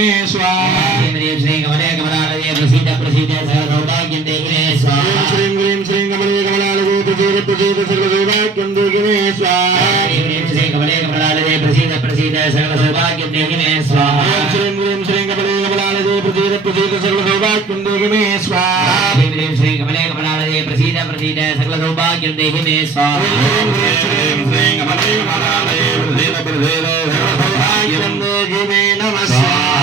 मे स्वाहा ह्रीं श्रीं कमले कमलालये प्रसीद प्रसीद सकल सौभाग्यं देहि मे स्वाहा श्रीं श्रीं कमले कमलालये प्रसीद प्रसीद सकल सौभाग्यं देहि मे स्वाहा ह्रीं श्रीं कमले कमलालये प्रसीद प्रसीद सकल सौभाग्यं देहि मे स्वाहा श्रीं श्रीं कमले कमलालये प्रसीद प्रसीद सकल सौभाग्यं देहि मे स्वाहा ह्रीं श्रीं कमले कमलालये प्रसीद प्रसीद सकल सौभाग्यं देहि मे स्वाहा श्रीं श्रीं कमले कमलालये प्रसीद प्रसीद सकल सौभाग्यं देहि मे नमः स्वाहा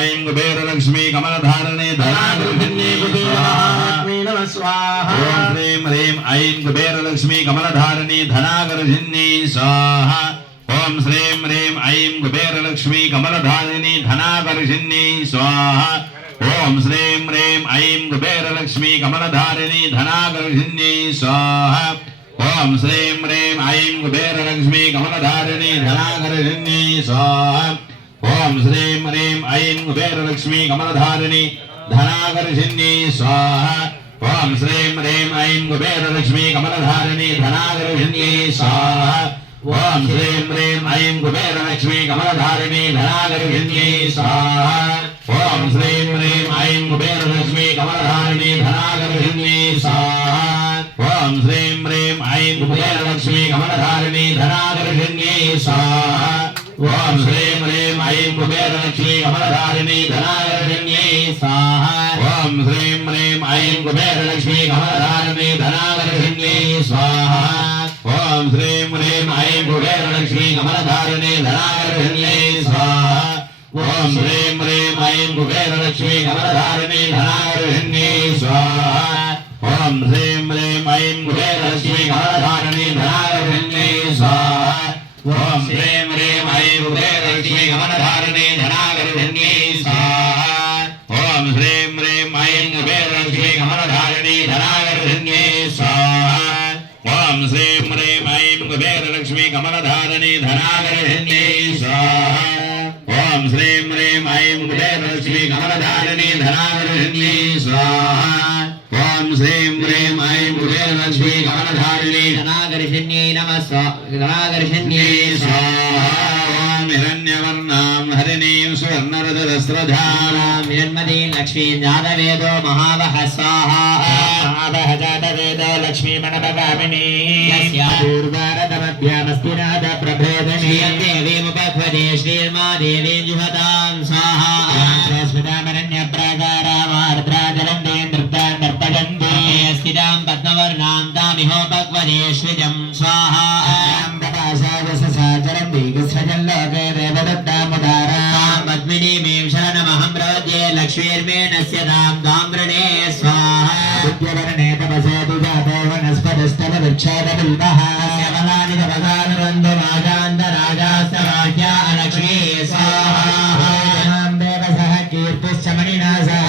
ऐं कुबेर लक्ष्मी कमलधारणे धनागृहिण्ये कुबेरलक्ष्मी नमः स्वाहा श्रीं ह्रीं ऐं कुबेर लक्ष्मी कमलधारणे धनागर्हिण्ये स्वाहा ओम श्रीं ह्रीं ऐं कुबेर लक्ष्मी कमलधारिणी धनागर्हिण्ये स्वाहा ओम श्रीं ह्रीं ऐं कुबेर लक्ष्मी कमलधारिणी धनागर्हिण्ये स्वाहा ओम श्रीं ह्रीं ऐं कुबेर लक्ष्मी कमलधारिणी धनागर्हिण्ये स्वाहा ओम श्रीं ह्रीं ऐं कुबेर लक्ष्मी कमलधारिणी धनागर्हिण्ये स्वाहा ओम श्रीं ह्रीं ऐं कुबेर लक्ष्मी कमलधारिणी धनागर्हिण्ये स्वाहा ओम श्रीं ह्रीं ऐं कुबेर लक्ष्मी कमलधारिणी धनागर्हिण्ये स्वाहा ओम श्रीं ह्रीं ऐं कुबेर लक्ष्मी कमलधारिणी धनागर्हिण्ये स्वाहा ओम श्रीं ह्रीं ऐं कुबेर लक्ष्मी कमलधारिणी धनागर्हिण्ये स्वाहा ओम श्रीं ह्रीं ऐं कुबेर लक्ष्मी कमलधारिणी धनागर्हिण्ये स्वाहा ओम श्रीं ह्रीं ऐं कुबेर लक्ष्मी कमलधारिणी धनागर्हिण्ये स्वाहा ओम श्रीं ह्रीं ऐं कुबेर लक्ष्मी कमलधारिणी धनागर्हिण्ये स्वाहा ओम श्रीं ह्रीं ऐं कुबेर लक्ष्मी कमलधारिणी धनागर्हिण्ये स्वाहा ओम श्रीं ह्रीं ऐं कुबेर लक्ष्मी कमलधारिणी धनागर्हिण्ये स्वाहा ओम श्रीं ह्रीं ऐं कुबेर लक्ष्मी कमलधारिणी धनागर्हिण्ये स्वाहा ओम श्रीं ह्रीं ऐं कुबेर लक्ष्मी कमलधारिणी धनागर्हिण्ये स्वाहा ओम श्रीं ह्रीं ऐं कुबेर लक्ष्मी कमलधारिणी धनागर्हिण्ये स्वाहा ओम श्रीं ह्रीं ऐं कुबेर लक्ष्मी कमलधारिणी धनागर्हिण्ये स्वाहा ओम श्रीं ह्रीं ऐं कुबेर लक्ष्मी कमलधारिणी धनागर्हिण्ये नमः धनागर्हिण्ये स्वाहा ओम हिरण्यवर्णां हरिणीं सुवर्णरजतस्रधारां हिरण्मयीं लक्ष्मीं जातवेदो महावः स्वाहा महावः जातवेदो लक्ष्मीमणपगामिनी पूर्वारतमभ्यामस्ति नाद प्रभेदनी देवीमुपह्वदे श्रीर्मा देवीं जुहतां स्वाहा सरस्वतामरण्यप्राकारामार्द्राजलन्ते नृत्तां नर्तयन्ते स्थितां पद्मवर्णां तामिहोपह्वदे श्रिजं स्वाहा पद्मिनीमीं शरणमहं प्रपद्ये लक्ष्मीर्मेणस्य तां ताम्रणे स्वाहा विद्यवर्णे तपसे तुजातो वनस्पतिस्तव वृक्षादबिल्बः यवलानि तपसानन्दमाजान्तराजास्तवाक्या लक्ष्मी स्वाहा देवसः कीर्तिश्च मणिना सह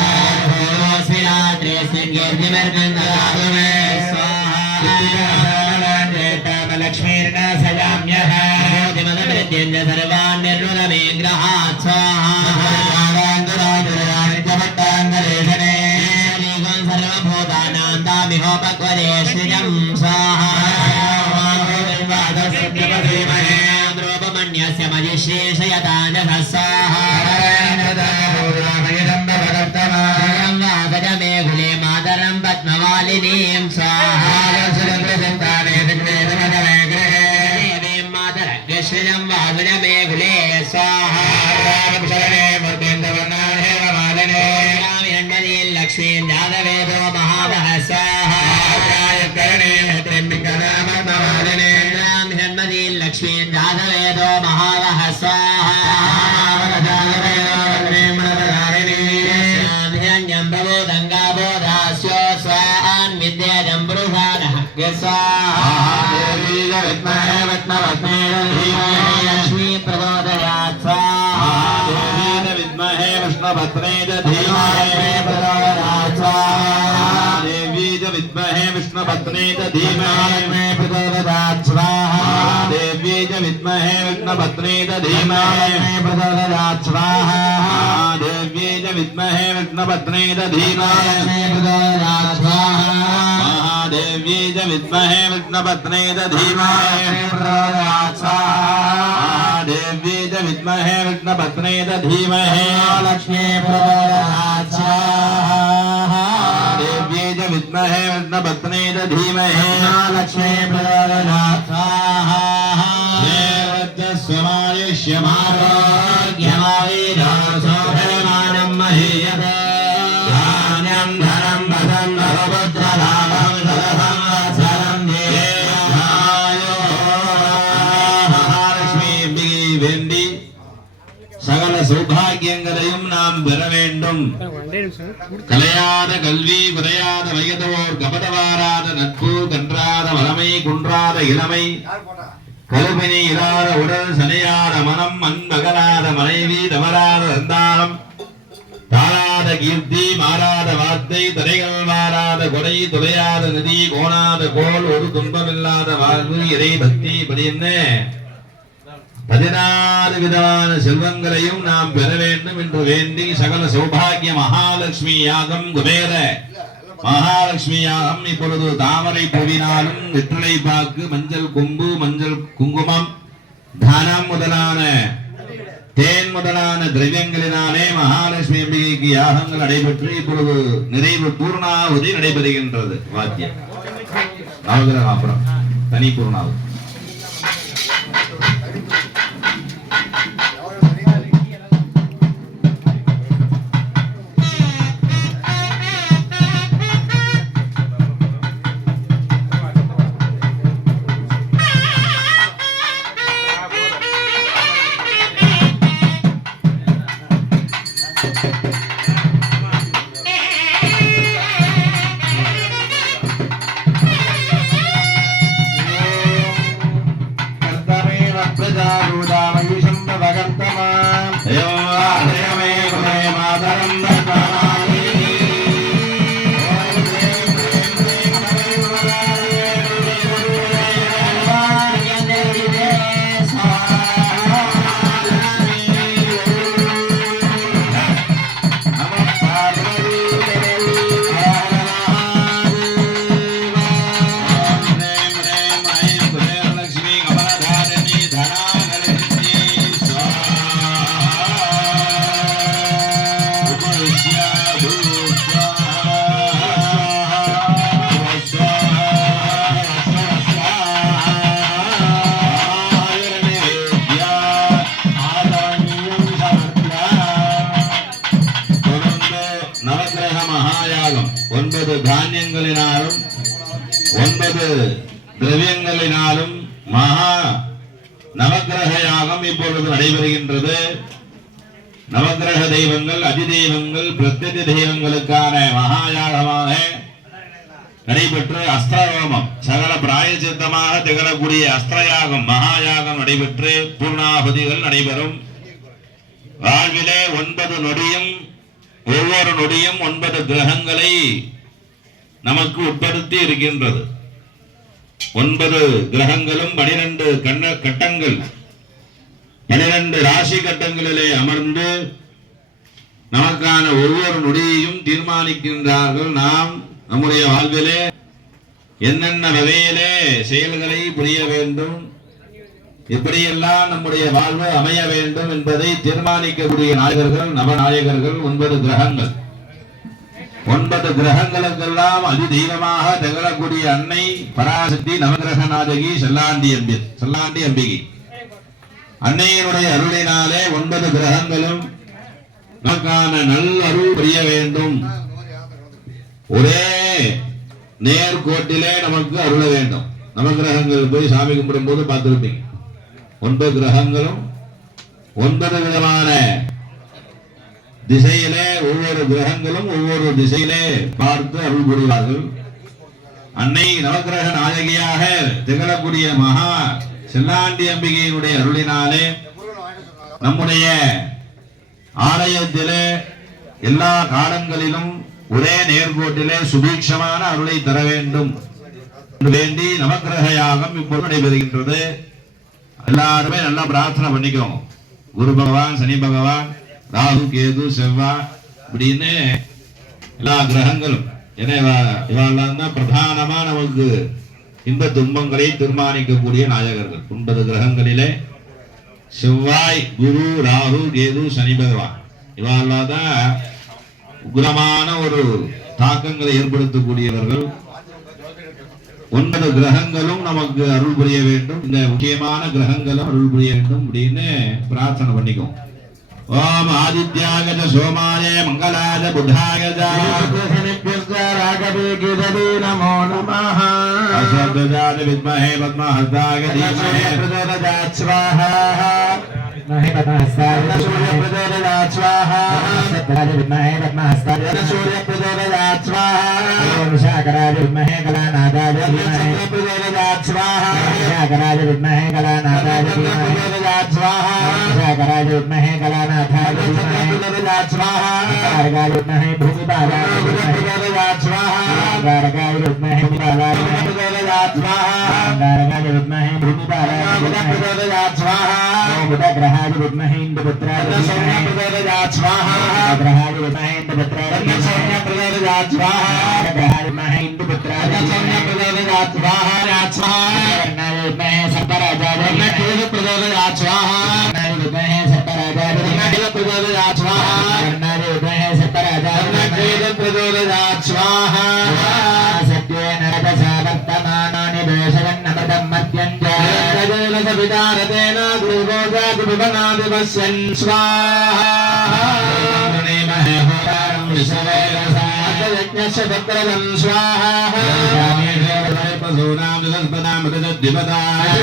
स्विरात्रेऽस्मिन् कीर्तिमर्गन्धरागमे स्वाहा लक्ष्मीर्न सजाम्यः ज्योतिमदमृत्यञ्च सर्वान् निर्नुरमे ग्रहात् स्वाहाङ्गलेशने सर्वभूतानां तामिहोपक्वदे श्रियं स्वाहा द्रौपमन्यस्य मजिश्रेषयताजः स्वाहा वागजमेघुले मातरं पद्मवालिनीं स्वाहा श्रियं वागुणमेघुले स्वाहा हिरण्मयीं लक्ष्मीं जातवेदो महावः स्वाहा हिरण्मयीं लक्ष्मीं जातवेदो महावः स्वाहा हिरण्यं प्रभो गङ्गाबोधास्यो स्वान् विद्येजं पुरुषादः स्वाहा लक्ष्मी प्रबोधयात् स्वाहा विद्महे विष्णुपत्ने च धीमहि प्रचोदयात् स्वाहा देवी च विद्महे विष्णुपत्ने च धीमहि प्रचोदयात् स्वाहा देवी च विद्महे विष्णुपत्ने च धीमहि प्रचोदयात् स्वाहा देवी च विद्महे विष्णुपत्ने च धीमहि प्रचोदयात् स्वाहा देवी च विद्महे विष्णुपत्ने च धीमहि प्रचोदयात् स्वाहा देवी च विद्महे विष्णुपत्ने धीमहि लक्ष्मी प्रचोदयात् स्वाहा देव्यै च विद्महे विष्णुपत्ने धीमहि लक्ष्मी प्रचोदयात् स्वाहा देवज्जस्वमायुष्यमारोग्यमायुधासोभमानं महीयते धान्यं धनं वदं नवपुत्रलाभं सदसंवत्सरं மகாலட்சுமி வேண்டி சகல சௌபாகியங்களையும் நாம் பெற வேண்டும். கலையாத கல்வி குறையாத வயதோர் கபடவாராத நட்பு கன்றாத வளமை குன்றாத இளமை கருவினை இல்லாத உடல் சனையாத மனம் அன்பகலாத மனைவி தவறாத சந்தானம் தாராத கீர்த்தி மாறாத வார்த்தை தடைகள் மாறாத கொடை துளையாத நதி கோணாத கோல் ஒரு துன்பமில்லாத வாழ்வு இறை பக்தி இப்படி என்ன 16 விதமான செல்வங்களையும் நாம் பெற வேண்டும் என்று வேண்டி சகல சௌபாகிய மகாலட்சுமி யாகம் குபேர மகாலட்சுமி யாகம் இப்பொழுது தாமரை பூவினாலும் வெற்றிலை பாக்கு மஞ்சள் கொம்பு மஞ்சள் குங்குமம் தானம் முதலான தேன் முதலான திரவியங்களினாலே மகாலட்சுமி அம்பிகைக்கு யாகங்கள் நடைபெற்று இப்பொழுது நிறைவு பூர்ணாவதி நடைபெறுகின்றது. வாத்தியம் நவகிரகம் அப்புறம் தனி பூர்ணாவதி. தானியங்களினாலும் 9 திரவியங்களினாலும் மகா நவக்கிரக யாகம் இப்பொழுது நடைபெறுகின்றது. நவக்கிரக தெய்வங்கள் அதிதெய்வங்கள் பிரத்யதி தெய்வங்களுக்கான மகா யாகமாக நடைபெற்று அஸ்திரஹோமம் சகல பிராயச்சித்தமாக திகழக்கூடிய அஸ்திரயாகம் மகா யாகம் நடைபெற்று பூர்ணாபதிகள் நடைபெறும். வாழ்விலே 9 நொடியும் ஒவ்வொரு நொடியும் 9 கிரகங்களை நமக்கு உட்படுத்தி இருக்கின்றது. 9 கிரகங்களும் 12 கட்டங்கள் 12 ராசி கட்டங்களிலே அமர்ந்து நமக்கான ஒவ்வொரு நொடியையும் தீர்மானிக்கின்றார்கள். நாம் நம்முடைய வாழ்விலே என்னென்ன வகையிலே செயல்களை புரிய வேண்டும், இப்படியெல்லாம் நம்முடைய வாழ்வு அமைய வேண்டும் என்பதை தீர்மானிக்கக்கூடிய நாயகர்கள் நவநாயகர்கள் 9 கிரகங்கள். 9 கிரகங்களுக்கெல்லாம் அதி தெய்வமாக திகழக்கூடிய அன்னை பராசக்தி நவகிரக நாயகி செல்லாண்டி அம்பிகை அன்னையினுடைய அருளினாலே 9 கிரகங்களும் நமக்கான நல் அருள் புரிய வேண்டும். ஒரே நேர்கோட்டிலே நமக்கு அருள வேண்டும். நவகிரகங்கள் போய் சாமி கும்பிடும் போது பார்த்திருப்பீங்க. 9 கிரகங்களும் 9 விதமான திசையிலே ஒவ்வொரு கிரகங்களும் ஒவ்வொரு திசையிலே பார்த்து அருள் புரிவார்கள். அன்னை நவகிரக நாயகியாக திகழக்கூடிய மகா செல்லாண்டி அம்பிகையினுடைய அருளினாலே நம்முடைய ஆலயத்திலே எல்லா காலங்களிலும் ஒரே நேர்கோட்டிலே சுபீட்சமான அருளை தர வேண்டும் வேண்டி நவகிரக யாகம் இப்போது நடைபெறுகின்றது. எல்லாருமே நல்லா பிரார்த்தனை பண்ணிக்கோங்க. குரு பகவான், சனி பகவான், ராகு, கேது, செவ்வாய் இப்படின்னு எல்லா கிரகங்களும் இவெல்லாம் தான் பிரதானமா நமக்கு இந்த துன்பங்களை தீர்மானிக்கக்கூடிய நாயகர்கள். 9 கிரகங்களிலே செவ்வாய், குரு, ராகு, கேது, சனி பகவான் இவாள தான் உக்ரமான ஒரு தாக்கங்களை ஏற்படுத்தக்கூடியவர்கள். 9 கிரகங்களும் நமக்கு அருள் புரிய வேண்டும், இந்த முக்கியமான கிரகங்களும் அருள் புரிய வேண்டும் அப்படின்னு பிரார்த்தனை பண்ணிக்கும். ஓம் ஆதித்யாய சோமாய மங்களாய புத்தாய நமோ நமः. அஸ்வத்வஜாய வித்மஹே பத்மஹஸ்தாய தீமஹி பிரச்சோதயாத் ஸ்வாஹா. विद्महे पद्महस्ताय सूर्य प्रचोदयात् स्वाहा. सत्याय विद्महे पद्महस्ताय सूर्य प्रचोदयात् स्वाहा. ओम शाकराय विद्महे कलानादाय धीमहि प्रचोदयात् स्वाहा. शाकराय विद्महे कलानादाय धीमहि प्रचोदयात् स्वाहा. शाकराय विद्महे कलानाथाय धीमहि प्रचोदयात् स्वाहा. कारगाय विद्महे भूमिपालाय धीमहि प्रचोदयात् स्वाहा. कारगाय विद्महे भूमिपालाय प्रचोदयात् स्वाहा. कारगाय विद्महे भूमिपालाय प्रचोदयात् स्वाहा. बुधग्रहाय विद्महे इंद्रपुत्राय धीमहि प्रचोदयात् स्वाहा. ग्रहाय विद्महे इंद्रपुत्राय धीमहि प्रचोदयात् स्वाहा. ग्रहाय विद्महे इंद्रपुत्राय धीमहि प्रचोदयात् स्वाहा. वर्णाय विद्महे सर्पराजाय धीमहि प्रचोदयात् स्वाहा. वर्णाय विद्महे सर्पराजाय धीमहि प्रचोदयात् स्वाहा. वर्णाय विद्महे सर्पराजाय धीमहि प्रचोदयात् स्वाहा. सत्येन रजसा वर्तमानानि दोषवन्नमृतं मद्यं जयेन सवितारतेन गुरुगोजाति भुवनादिपश्यन् स्वाहा. प्रणेमहे होतारं विश्ववेदसायज्ञस्य तत्रदं स्वाहा. पशूनां जगत्पदां मृतजद्धिपदाय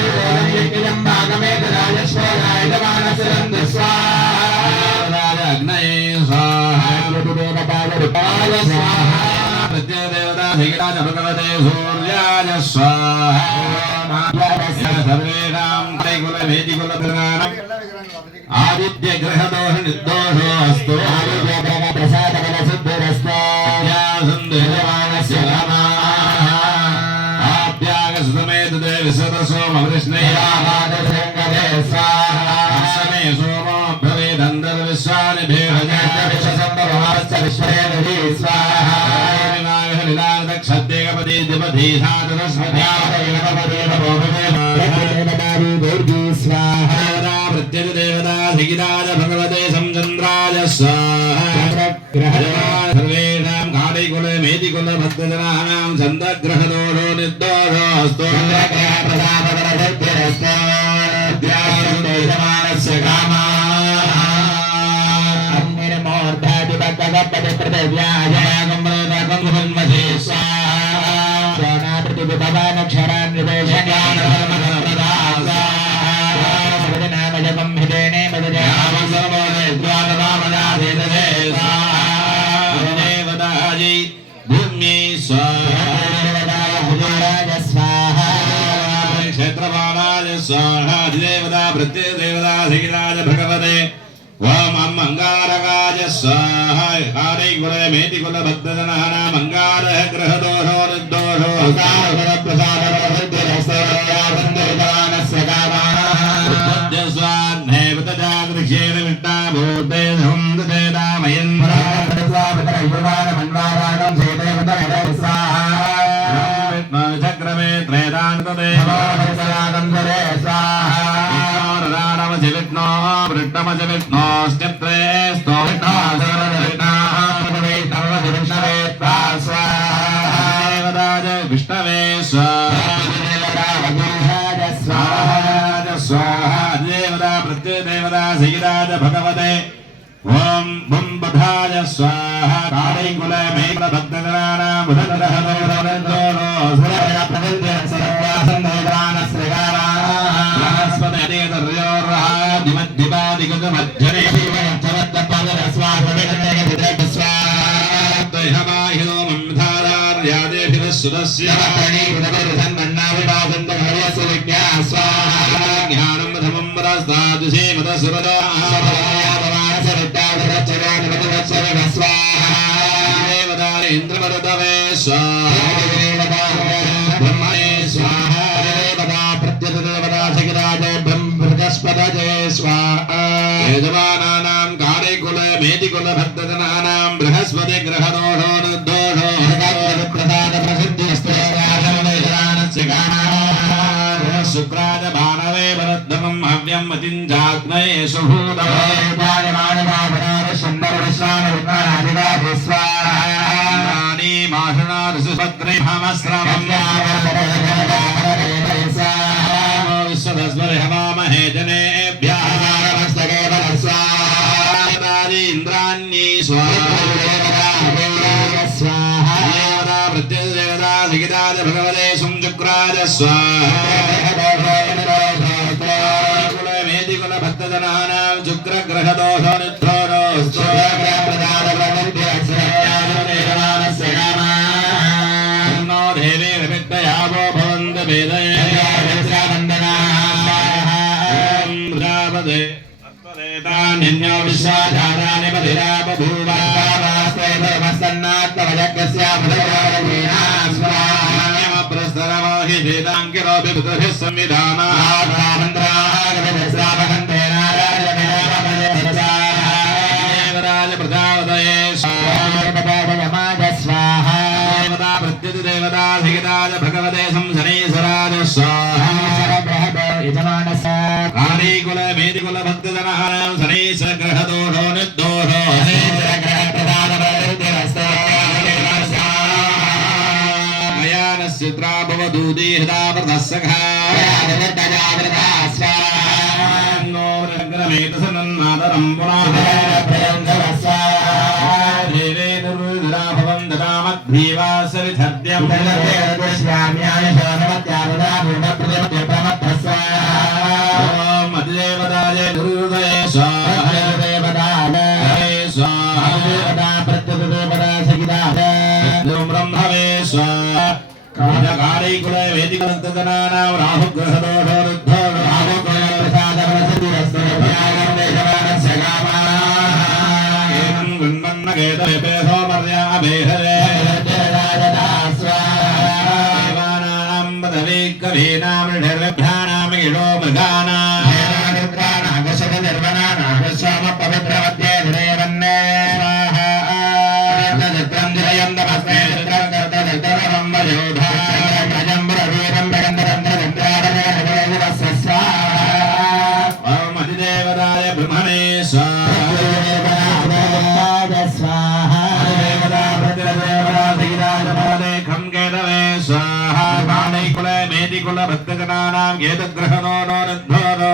यज्ञं भागमेतराजस्वराय जवानसरन्द स्वाहा. अग्नये स्वाहा. देवताय रूपाय स्वाहा. प्रत्यदेवता धिगिराज भगवते सूर्याय स्वाहा. सर्वेषां त्रैकुलवेदिकुलप्रधानम् आदित्य ग्रह दोष निर्दोषो अस्तु. आदित्य ग्रह प्रसाद बल सिद्धिरस्तु. सुन्दरवानस्य नमः. आप्याग समेत देव सद सोम वृष्णयावादशङ्करे स्वाहा. असमे सोमो भवेदन्दर विश्वानि भेहजः विश्वसम्भवश्च विश्वेदि स्वाहा. क्षद्देवपति दिपति साधनस्मध्यापति स्वाहा. प्रत्यदेवता धिगिराज भगवते समचन्द्राय स्वाहा. सर्वेषां कालीकुले मेदिकुल भक्तजनानां चन्द्रग्रहदोषो निर्दोषोऽस्तु. देशमानस्य कामाः अग्निर्मोर्धादिपद्मपदे पृथिव्याः जयागम्बरगम्भुन्मधे स्वाहा. सोनापृथिविभवानक्षरान् निर्देशज्ञानधर्मधर्मदा स्वाहा. सर्वजनामजपं हृदयने मदजयामं सर्वोदयद्वादवामदाधेदधे स्वाहा. देवतायै भूम्यै स्वाहा. भुजराज स्वाहा. क्षेत्रपालाय स्वाहा. देवता प्रत्यदेवता धिगिराज भगवते ओम अंगारकाय स्वाहा. कालीकुले मेदिकुल भक्तजनानां अंगारः ग्रहदोषो निर्दोषो प्रसादवसिद्धिरस्तवन्देवानस्य कामाः. स्वान्नेवतजागृह्येन विष्टाभूते धुन्ददेदामयन्मराणमन्वाराणं सेदेवतरे स्वाहा. चक्रमे त्रयदान्तदे स्वाहा. विष्णो वृत्तमज विष्णोस्त्रे स्तो विष्णवे स्वाहा. देवता प्रत्यदेवता श्रीराज भगवते ओम बुं बधाय स्वाहा. कालीकुल मेघ भक्तजनानां ज्ञानं प्रथमं परस्तादुषे इंद्रवरदवे स्वाहा. ब्रह्मणे स्वाहा. देवता प्रत्यदेवता सखिराज बृहस्पतये स्वाहा. यजमानानां कालीकुल मेदिकुल भक्तजनानां बृहस्पति ग्रहदोषो निर्दोषो प्रसाद प्रसिद्धिस्तु. शुक्राज भानवे भरद्भमं हव्य யம் அதிஞ்சாக்னயே சுபூதமானி மாஷனாரிசுபத்ரே ஹமஸ்ரமம் விஸ்வதஸ்வரி ஹவாமஹே ஜனேभ्यः இந்திராணி स्वाहा देवता प्रत्यदेवता सिगिताज भगवते सुंजुक्राज स्वाहा कुल वेदी कुल भक्तजनानां शुक्रग्रहदोष निद्धोरो नो देवे विक्तयावो भवन्त वेदये वन्दनाः निन्यो विश्वाधाराणि बधिरा बभूवा प्रस्तरमहि वेदाङ्गिरोऽपि बुद्धिः संविधानादेवराज प्रजापतये स्वाहा देवता प्रत्यतिदेवता सिगिताज भगवते संसनेश्वराज स्वाहा कालीकुल वेदिकुल भक्तजनानां सनेश्वर ग्रहदोषो निर्दोषो मयानस्यत्रा भवदूती हृदा व्रतः सखा नो वृङ्गमेतसनन्नादरं पुनः देवे दुर्विधुरा भवं ददामद्भीवासरिथद्यं देवताय गुरुदये स्वाहा देवताय स्वाहा देवता प्रत्यदेवता सहिताय ब्रह्मवे स्वाहा काली कुल वेदिक भक्तजनानां राहुग्रहदोषो रुद्धो राहुग्रह प्रसाद प्रसिद्धिरस्तव्यागं देशमानस्य कामाः एवं गुण्मन्न केतवे सोमर्या अभेहरे देवानां पदवी कवीनां निर्विभ्यानां गिडो मृगानां अधिदेवताय ब्रह्मणे स्वाहा खं केतवे स्वाहा कुल मेदिकुल भक्तजनानां केतग्रहणो नो निर्धोरो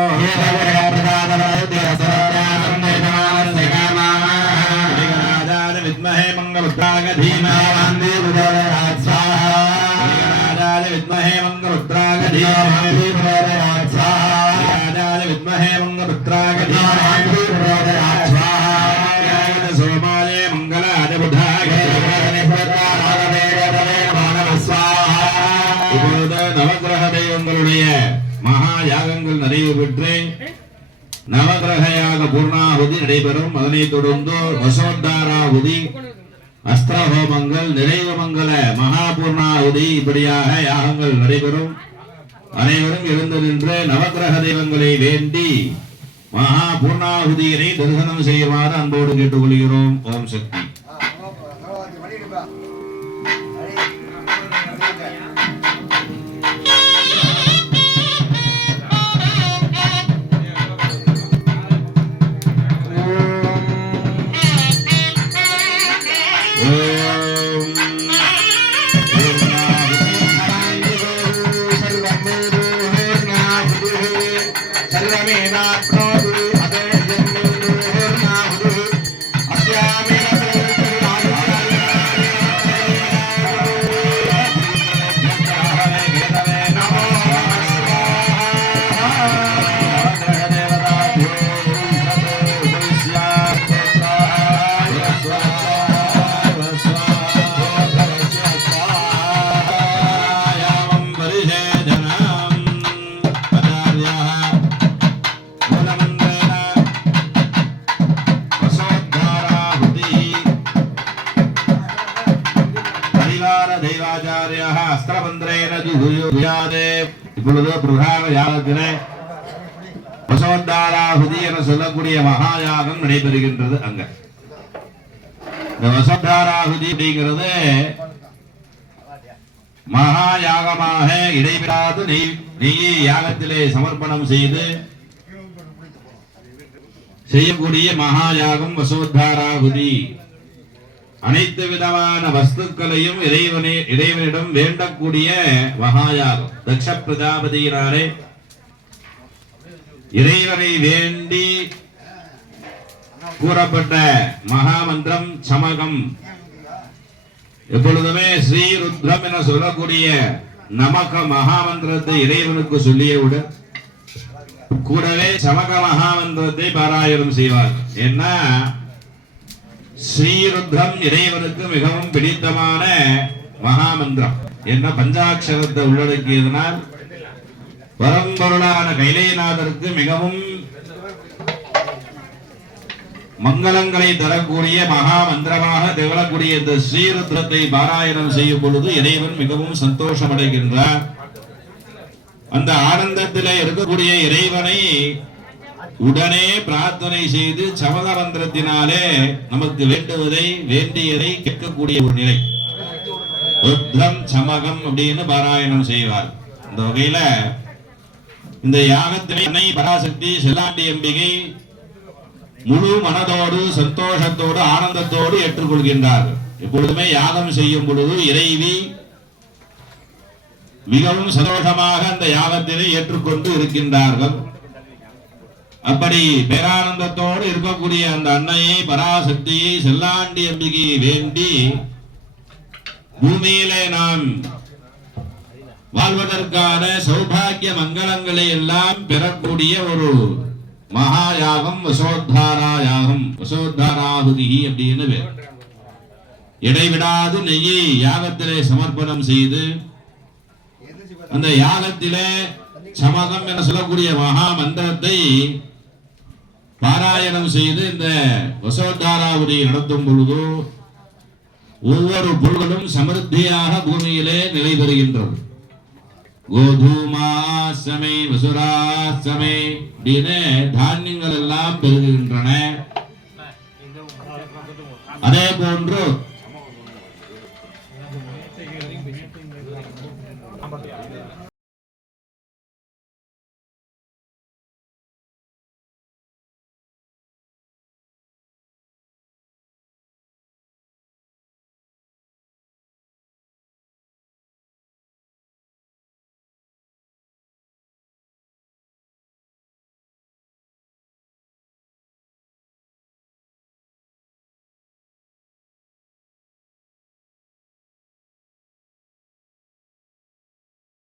राजाय विद्महे मंगलपुत्राय धीमहि राजाय विद्महे मंगलपुत्राय धीमहि राजाय विद्महे मंगलपुत्राय धीमहि सोमाय मंगलाय बुधाय நவகிரக தெய்வங்களுடைய மகா யாகங்கள் நிறைவு பெற்று நவகிரக யாக பூர்ணாகுதி நடைபெறும். அதனைத் தொடர்ந்து வசோத்தாராகுதி, அஸ்திர ஹோமங்கள், நிறைவு மங்கல மகா பூர்ணாகுதி இப்படியாக யாகங்கள் நடைபெறும். அனைவரும் எழுந்து நின்று நவகிரக தெய்வங்களை வேண்டி மகா பூர்ணாகுதியினை தரிசனம் செய்யுமாறு அன்போடு கேட்டுக்கொள்கிறோம். ஓம் சக்தி. வசோத்தாராகுதி என சொல்லக்கூடிய மகாயாகம் நடைபெறுகின்றது. அங்க இந்த வசோத்தாராகுதி அப்படிங்கிறது மகாயாகமாக இடைவிடாது நெய் யாகத்திலே சமர்ப்பணம் செய்து செய்யக்கூடிய மகாயாகம் வசோத்தாராகுதி. அனைத்து விதமான வஸ்துக்களையும் இறைவனிடம் வேண்டக்கூடிய மகாயாகம். தக்ஷ பிரஜாபதியினாலே இறைவனை வேண்டி கூறப்பட்ட மகாமந்திரம் சமகம். எப்பொழுதுமே ஸ்ரீருத்ரம் என சொல்லக்கூடிய நமக மகாமந்திரத்தை இறைவனுக்கு சொல்லியவுடன் கூடவே சமக மகாமந்திரத்தை பாராயணம் செய்வார். ஏன்னா ஸ்ரீருத்ரம் இறைவனுக்கு மிகவும் பிடித்தமான மகாமந்திரம். என்ன பஞ்சாட்சரத்தை உள்ளடக்கியதனால் பரம்பொருளான கைலைநாதருக்கு மிகவும் மங்களங்களை தரக்கூடிய மகா மந்திரமாக திகழக்கூடிய இந்த ஸ்ரீருத்ரத்தை பாராயணம் செய்யும் பொழுது இறைவன் மிகவும் சந்தோஷம் அடைகின்றார். அந்த ஆனந்தத்திலே இருக்கக்கூடிய இறைவனை உடனே பிரார்த்தனை செய்து சமக மந்திரத்தினாலே நமக்கு வேண்டுவதை வேண்டியதை கேட்கக்கூடிய ஒரு நிலை. ருத்ரம் சமகம் அப்படின்னு பாராயணம் செய்வார். இந்த வகையில இந்த யாகத்தினை பராசக்தி செல்லாண்டி அம்பிகை முழு மனதோடு சந்தோஷத்தோடு ஆனந்தத்தோடு ஏற்றுக்கொள்கின்றார்கள். எப்பொழுதுமே யாகம் செய்யும் பொழுது இறைவி மிகவும் சந்தோஷமாக அந்த யாகத்தினை ஏற்றுக்கொண்டு இருக்கின்றார்கள். அப்படி பேரானந்தத்தோடு இருக்கக்கூடிய அந்த அன்னையை பராசக்தியை செல்லாண்டி அம்பிகையை வேண்டி பூமியிலே நாம் வாழ்வதற்கான சௌபாகிய மங்களங்களை எல்லாம் பெறக்கூடிய ஒரு மகாயாகம் வசோத்தாரா யாகம். வசோத்தாராகுதி அப்படின்னு பேர். இடைவிடாது நெய்யை யாகத்திலே சமர்ப்பணம் செய்து அந்த யாகத்திலே சமகம் என சொல்லக்கூடிய மகா மந்திரத்தை பாராயணம் செய்து இந்த வசோத்தாராகுதி நடத்தும் பொழுது ஒவ்வொரு பொருள்களும் சமிருத்தியாக பூமியிலே நிலை பெறுகின்றது. கோதுமாசமே வசுராசமே அப்படின்னு தானியங்கள் எல்லாம் பெருகுகின்றன. அதே போன்று